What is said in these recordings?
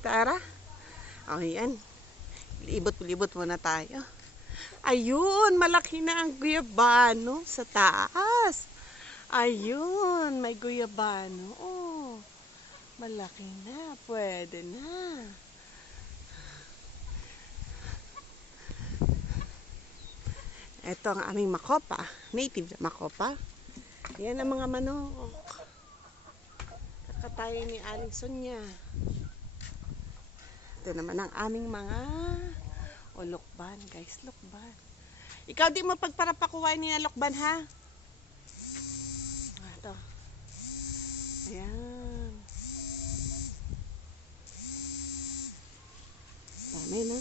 Tara. O, yan. Libot-libot muna tayo. Ayun, malaki na ang guyabano sa taas. Ayun, may guyabano. Oh, malaki na. Pwede na. Ito ang aming makopa. Native na makopa. Yan ang mga manok. Kakatayo ni Aling Sonia. Ito naman ang aming mga lukban, guys. Lukban. Ikaw di mo pagparapakuhain ni lukban, ha? Ito. Ayan. Dami na.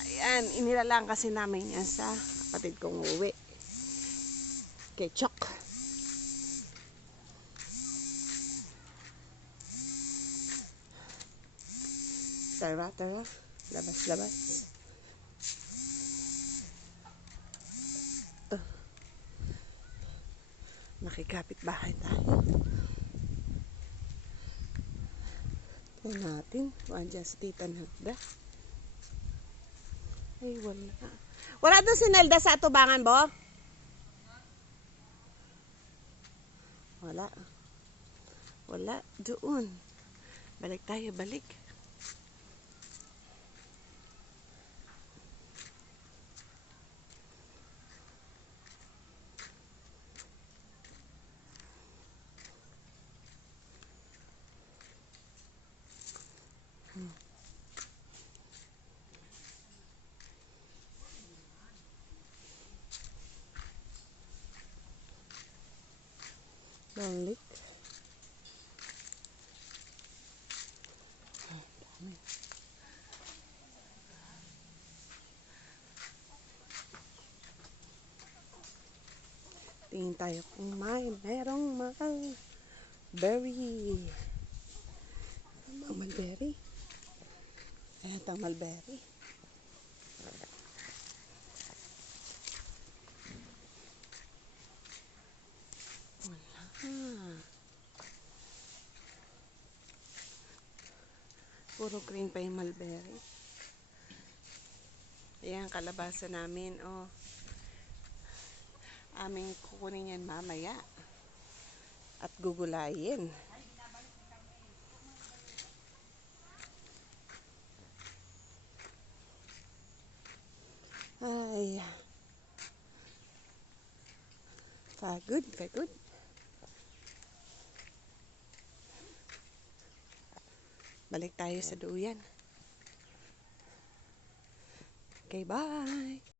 Ayan. Inilalang kasi namin yan sa kapatid kong uwi. Kay Chok. Tara, tara. Labas, labas. Ito. Makikapit bahay tayo. Ito natin. Wala sa tita Nelda. Ay, wala. Wala doon si Nelda sa atubangan, Bo? Wala. Wala. Doon. Balik tayo, balik. Balik. Tingin tayo kung merong mulberry. Mulberry. Ayan itong mulberry. Wala. Puro green pa yung mulberry. Ayan, kalabasa namin. Oh. Aming kukunin yan mamaya. At gugulayin. Ay. Pagod, pagod. Balik tayo sa duyan. Okay, bye.